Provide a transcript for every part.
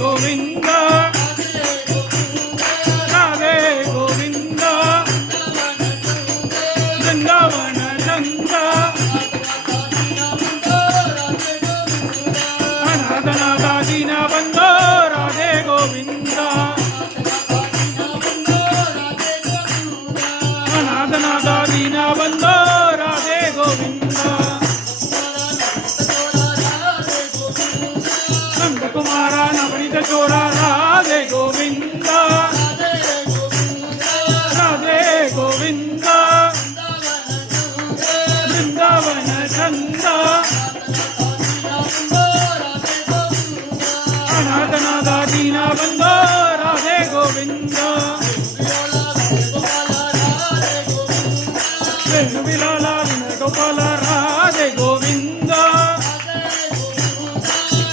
गोविंद राधे गोविंद वृंदावन नंद अनाथ दीन बंधो राधे गोविंद अनाथ दीन बंधो राधे गोविंद नंद कुमारा नवनीत चोरा राधे गोविंद राधे गोविंद वृंदावन चंद अनाथ दीन बंधो राधे गोविंद वेणु विलाला विनय गोपाल राधे गोविंद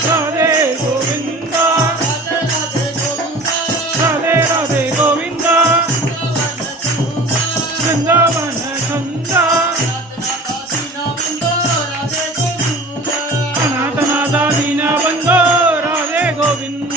राधे गोविंद राधे राधे गोविंद वृंदावन चंद अनाथ दीन बंधो राधे गोविंद